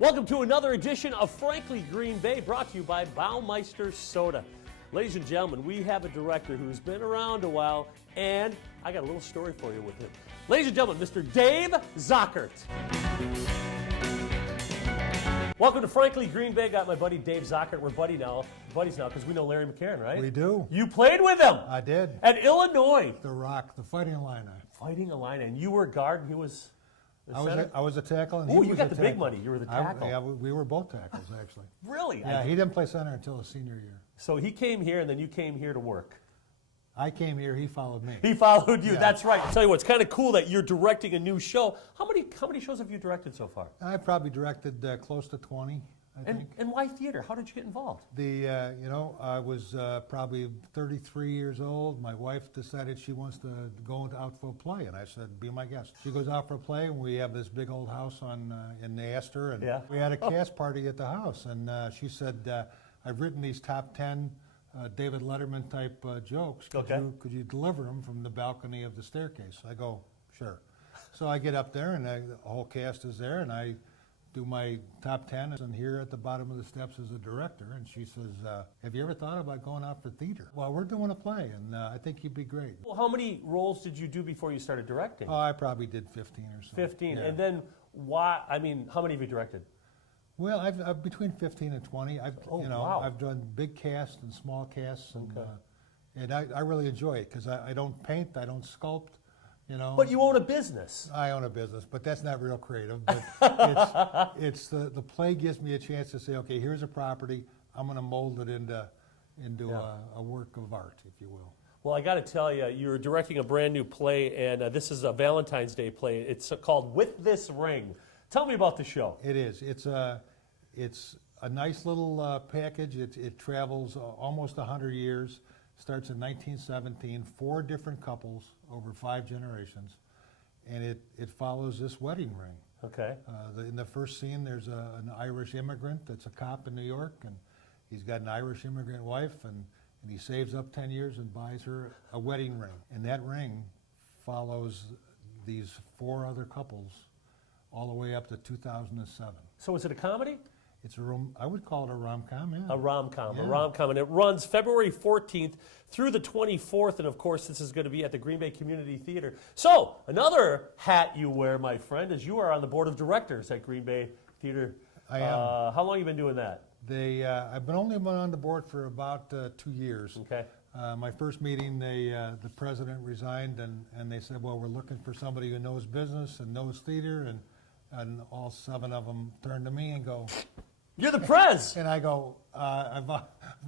Welcome to another edition of Frankly Green Bay, brought to you by Baumeister Soda. Ladies and gentlemen, we have a director who's been around a while, and I got a little story for you with him. Ladies and gentlemen, Mr. Dave Zochert. Welcome to Frankly Green Bay. Got my buddy Dave Zochert. We're buddies now because we know Larry McCarron, right? We do. You played with him. I did. At Illinois. The Rock, the Fighting Illini. Fighting Illini, and you were a guard, and he was I was a tackle, and he he was was got a the tackle. big money. You were the tackle. We were both tackles, actually. Really? Yeah, he didn't play center until his senior year. So he came here, and then you came here to work. I came here, he followed me. He followed you. Yeah. That's right. I'll tell you what, it's kind of cool that you're directing a new show. How many shows have you directed so far? I probably directed close to 20, I think. And why theater? How did you get involved? I was probably 33 years old. My wife decided she wants to go out for a play, and I said, be my guest. She goes out for a play, and we have this big old house in Astor, and we had a cast party at the house, and she said, I've written these top 10 David Letterman type jokes. Could you deliver them from the balcony of the staircase? I go, sure. So I get up there, and the whole cast is there, and I do my top 10, and here at the bottom of the steps is a director, and she says, have you ever thought about going out for theater? Well, we're doing a play, and I think you'd be great. Well, how many roles did you do before you started directing? Oh, I probably did 15 or so. 15, yeah. and then why? I mean, how many have you directed? Well, I've between 15 and 20. Wow. I've done big casts and small casts, and I really enjoy it because I don't paint, I don't sculpt. But you own a business. I own a business, but that's not real creative. But it's the play gives me a chance to say, okay, here's a property. I'm going to mold it into a work of art, if you will. Well, I got to tell you, you're directing a brand new play, and this is a Valentine's Day play. It's called With This Ring. Tell me about the show. It is. It's a nice little package. It travels almost 100 years. Starts in 1917, 4 different couples over 5 generations, and it follows this wedding ring. Okay. In the first scene, there's an Irish immigrant that's a cop in New York, and he's got an Irish immigrant wife, and he saves up 10 years and buys her a wedding ring. And that ring follows these 4 other couples all the way up to 2007. So is it a comedy? I would call it a rom-com, yeah. A rom-com, yeah. A rom-com. And it runs February 14th through the 24th. And, of course, this is going to be at the Green Bay Community Theater. So another hat you wear, my friend, is you are on the board of directors at Green Bay Theater. I am. How long have you been doing that? I've only been on the board for about 2 years. Okay. My first meeting, the president resigned, and they said, well, we're looking for somebody who knows business and knows theater, and all 7 of them turned to me and go, you're the prez. And I go, I've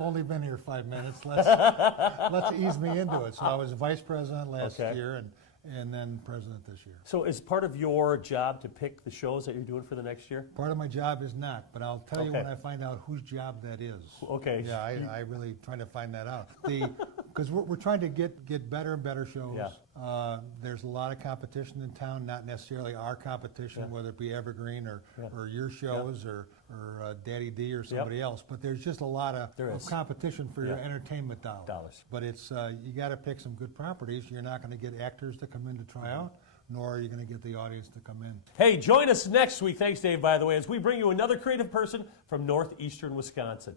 only been here 5 minutes. Let's ease me into it. So I was vice president last year, and then president this year. So is part of your job to pick the shows that you're doing for the next year? Part of my job is not, but I'll tell you when I find out whose job that is. Okay. Yeah, I really trying to find that out. Because we're trying to get better and better shows. Yeah. There's a lot of competition in town, not necessarily our competition, whether it be Evergreen or your shows or Daddy D or somebody else. But there's just a lot of competition for your entertainment dollars. But it's you got to pick some good properties. You're not going to get actors to come in to try out, nor are you going to get the audience to come in. Hey, join us next week. Thanks, Dave, by the way, as we bring you another creative person from northeastern Wisconsin.